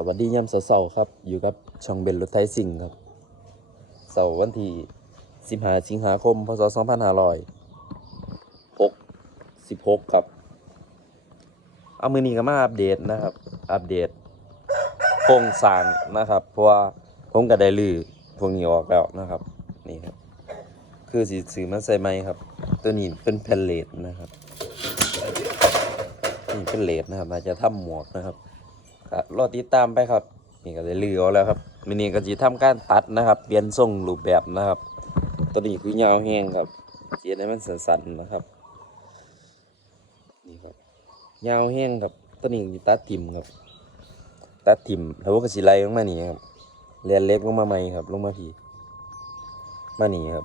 สวัสดียามเสาร์ครับ อยู่กับช่องเบนรถไทยสิงครับเสาร์วันที่15สิงหาคม พศ2506 16ครับ เอามือนี้ก็มาอัปเดตนะครับ อัปเดตโครงสร้างนะครับ เพราะว่าผมก็ได้ลือพวกนี้ออกแล้วนะครับ นี่ครับ คือสีซื้อมาใส่ไหมครับ ตัวนี้เป็นแผ่นเลดนะครับ นี่เป็นเลดนะครับอาจจะทำหมวกนะครับ ก็รอติดตามไปครับ นี่ก็ได้ลือเอาแล้วครับมินี่ก็จะทำการตัดนะครับ เปลี่ยนทรงรูปแบบนะครับ ตัวนี้คือยาวแห้งครับเสียให้มันสั้นๆนะครับ นี่ครับยาวแห้งครับตัวนี้สิตัดทิมครับ ตัดทิมแล้วก็สิไลลงมานี่ครับเรียนเล็กลงมาใหม่ครับ ลงมาพี่มานี่ครับ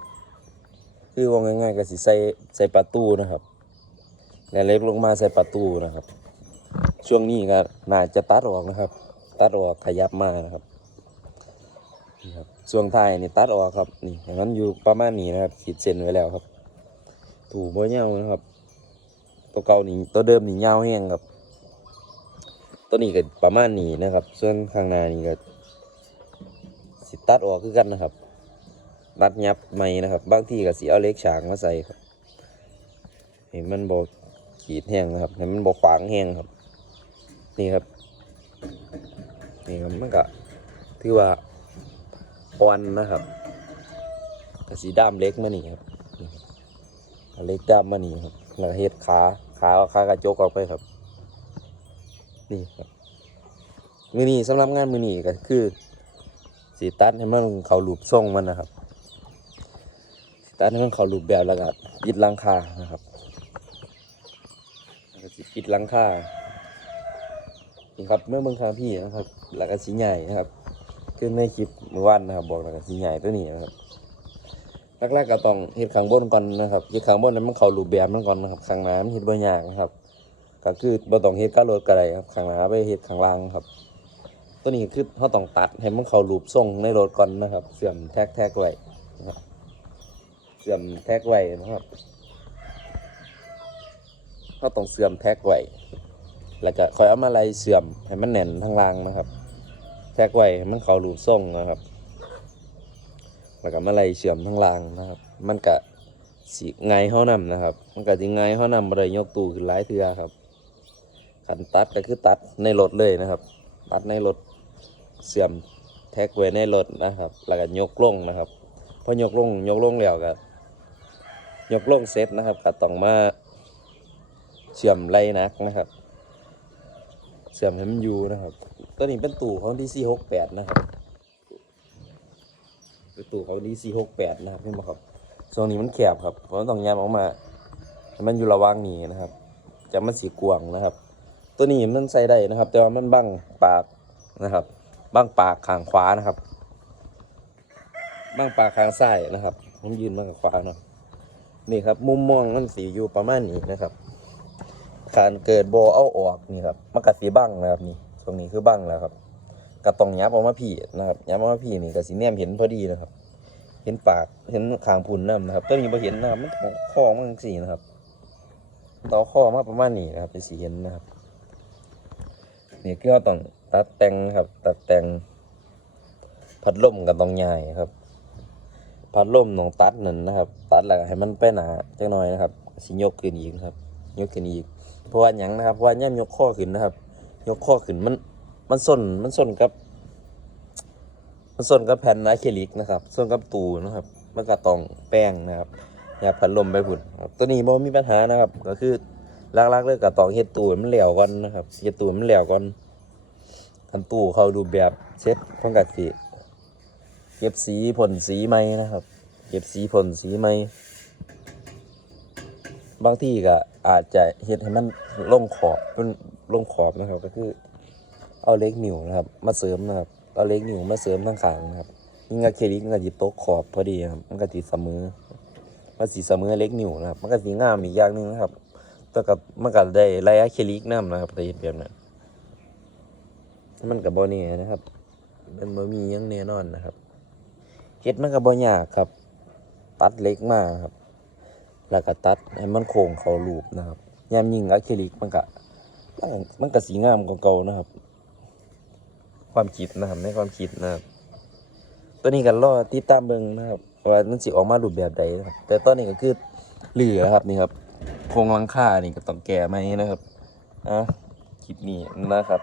คือว่าง่ายๆก็สิใส่ใส่ประตูนะครับเรียนเล็กลงมาใส่ประตูนะครับ ช่วงนี้ก็น่าจะตัดออกนะครับ ตัดออกขยับมานะครับนี่ครับช่วงท้ายนี่ตัดออกครับนี่อย่างนั้นอยู่ประมาณนี้นะครับขีดเส้นไว้แล้วครับ ถูบ่เงาวนะครับ ตัวเก่านี่ตัวเดิมนี่ยาวแห้งครับ ตัวนี้ก็ประมาณนี้นะครับ ส่วนข้างหน้านี่ก็สิตัดออกคือกันนะครับตัดยับใหม่นะครับ บางที่ก็สิเอาเล็กฉางมาใส่ครับเห็นมันบกขีดแห้งนะครับเห็นมันบกขวางแห้งครับ นี่ครับ นี่ครับมันก็ถือว่าอ่อนนะครับกระสีด้ามเล็กมานี่ครับนี่ครับเล็กด้ามมานี่ครับแล้วเฮ็ดขาขาขากระจกออกไปครับ นี่ครับมือนี้สำหรับงานมือนี้ก็คือสีตัดให้มันเขารูปทรงมันนะครับสีตัดให้มันเขารูปแบบแล้วก็ยึดหลังคานะครับแล้วก็ปิดหลังคา นี่ครับเมื่อเมืองคางพี่นะครับแล้วก็สีใหญ่นะครับ ขึ้นในคลิปเมื่อวานนะครับ บอกแล้วก็สีใหญ่ตัวนี้นะครับแรกๆก็ต้องเฮ็ดข้างบนก่อนนะครับเฮ็ดข้างบนนั้นมันเขารูปแบบมันก่อนนะครับข้างหน้ามันเฮ็ดบ่ยากนะครับ ก็คือบ่ต้องเฮ็ดกับรถก็ได้ครับข้างหน้าไปเฮ็ดข้างล่างครับ ตัวนี้คือเราต้องตัดให้มันเขารูปทรงในรถก่อนนะครับ เสื่อมแท็กแท็กไว้เสื่อมแท็กไว้นะครับเราต้องเสื่อมแท็กไว้ แล้วก็คอยเอามาไล่เสื่อมให้มันแน่นทางล่างนะครับ แทกไว้ให้มันเข้ารูปทรงนะครับ แล้วก็มาไล่เชื่อมทางล่างนะครับ มันก็สิไงายเฮานํนะครับ มันก็สิไงายเฮานํบ่ได้ยกตู้ขึ้นหลายเทือครับขันตัดก็คือตัดในรถเลยนะครับ ตัดในรถเสื่อมแท็กไว้ในรถนะครับ แล้วก็ยกลงนะครับพอยกลงยกลงแล้วก็ยกลงเสร็จนะครับก็ต้องมาเชื่อมไล่นักนะครับ เสื่อมให้มันอยู่นะครับ ตัวนี้เป็นตู้ของ DC 68นะครับเป็นตู้ของ DC 68นะครับเห็นไหมครับช่วงนี้มันแคบครับเพราะต้องย้ำออกมาให้มันอยู่ระว่างนี้นะครับ จะมันสีกวางนะครับ ตัวนี้มันใส่ได้นะครับ แต่ว่ามันบังปากนะครับบังปากข้างขวานะครับบังปากข้างซ้ายนะครับ ผมยืนบังกับขวาเนาะนี่ครับ มุมมองมันสีอยู่ประมาณนี้นะครับ การเกิดโบเอาออกนี่ครับมันกสีบังนะครับนี่ตรงนี้คือบังแล้วครับกระตองยับออกมาพี่นะครับยับออกมาพี่นี่กสีแนมเห็นพอดีนะครับ เห็นปากเห็นคางพุนน้ำนะครับตัวนี้พอเห็นนะครับมันต้องข้อมันสีนะครับต่อข้อมาประมาณนี้นะครับจะสีเห็นนะครับนี่คือเราต้องตัดแต่งครับ ตัดแต่งพัดลมกับตองใหญ่ครับ พัดลมต้องตัดนั่นนะครับ ตัดแล้วก็ให้มันไปหนาจังหน่อยนะครับสิยกขึ้นอีกครับ ยกขึ้นอีก เพราะว่าหยังนะครับเพราะว่าย่ำยกข้อขึ้นนะครับ ยกข้อขึ้นมันมันส้นมันส้นกับ มันส้นกับแผ่นอะคริลิกนะครับส้นกับตูนะครับ มันก็ต้องแป้งนะครับอย่าพัดลมไปพุ่นครับตัวนี้บ่มีปัญหานะครับ ก็คือลักๆเลยก็ต้องเฮ็ดตูมันเหลวก่อนนะครับเฮ็ดตูมันเหลวก่อนคันตูเขารูแบบเซ็ตพร้อมกับสิเก็บสีพ่นสีใหมนะครับ เก็บสีพ่นสีใหม่บางที่ก็ อาจจะเฮ็ดให้มันลงขอบเป็นลงขอบนะครับ ก็คือ เอาเล็กนิ้วนะครับ มาเสริมนะครับเอาเล็กนิ้วมาเสริมทั้งขางนะครับยิ่งอะเคลิกมันก็จิตกขอบพอดีครับมันก็จิเสมอมันสีเสมอเล็กนิ้วนะครับ มันก็สีงามอีกอย่างหนึงนะครับแต่กับมันก็ได้ไลอะเคลิกน้ำนะครับแต่เฮ็ดแบบนั้นมันกับโบนี่นะครับเป็นบ่มียังแน่นอนนะครับเฮ็ดมันก็บ่ยากครับตัดเล็กมากครับ แล้วก็ตัดให้มันโค้งเข้ารูปนะครับยามยิงอะคริลิกมันก็มันก็สีงามกว่าเก่านะครับ ความคิดนะครับในความคิดนะครับ ตัวนี้กันรอติดตามเบิ่งนะครับว่ามันสิออกมารูปแบบใดนะครับ แต่ตอนนี้ก็คือเหลือครับนี่ครับโครงลังคานี่ก็ต้องแก้ไหมนะครับอะคลิปนี้นะครับ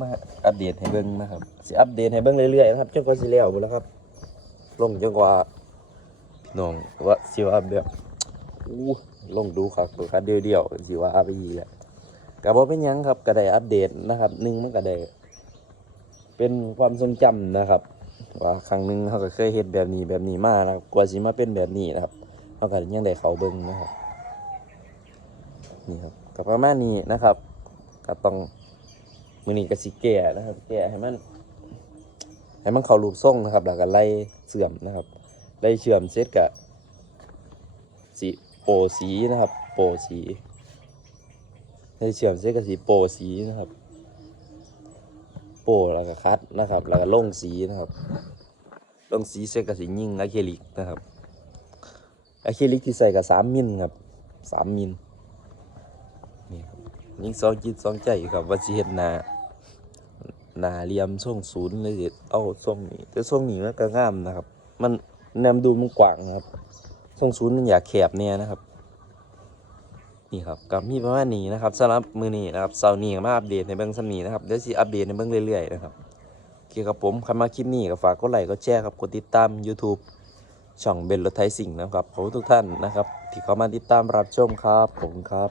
มาอัปเดตให้เบิ่งนะครับสิอัปเดตให้เบิ่งเรื่อยๆนะครับจนกว่าสิแล้วพุ่นแล้วครับลงจนกว่า น้องว่าสิว่าแบบอู้ลงดูคักดูคักเดียวๆสิว่าอาไปอีแหละก็บ่เป็นยังครับก็ได้อัปเดตนะครับหนึ่งมันก็ได้เป็นความทรงจำนะครับ ว่าครั้งหนึ่งเขาก็เคยเห็นแบบนี้แบบนี้มานะครับกว่าสิมาเป็นแบบนี้นะครับเขาก็ยังได้เขาเบิ้งนะครับนี่ครับกับประมาณนี้นะครับก็ต้องมือนี้ก็สิแก่นะครับ แก่ให้มัน ให้มันเขารูปทรงนะครับ แล้วก็ไล่เสื่อมนะครับ ไล่เชื่อมเสร็จกับสีโปสีนะครับ โปสีไล่เชื่อมเสร็จกับสีโปสีนะครับ โปแล้วก็คัดนะครับ แล้วก็ลงสีนะครับลงสีเสร็จกับสียิ่งอะคริลิกนะครับอะคริลิกที่ใส่กับสามมิลครับสามมิลนี่ครับยิ่งสองจิตสองใจครับว่าสิเฮ็ดหนานาเหลี่ยมทรงศูนย์เลยสิเอาทรงนี้แต่ทรงนี้มันก็งามนะครับ มัน แนมดูมันกว้างนะครับทรงศูนย์มันอยากแคบเนี่ยนะครับ นี่ครับกับมีประมาณนี้นะครับสำหรับมือนี้นะครับเสาร์นี้มาอัปเดตในเบื้องสำนีนะครับเดี๋ยวสิอัปเดตในเบื้องเรื่อยๆนะครับโอเคครับผมใครมาคลิปนี้ก็ฝากกดไลค์กดแชร์ครับกดติดตาม YouTube ช่องเบนรถไทยสิงห์นะครับขอบคุณทุกท่านนะครับ ที่เข้ามาติดตามรับชมครับผมครับ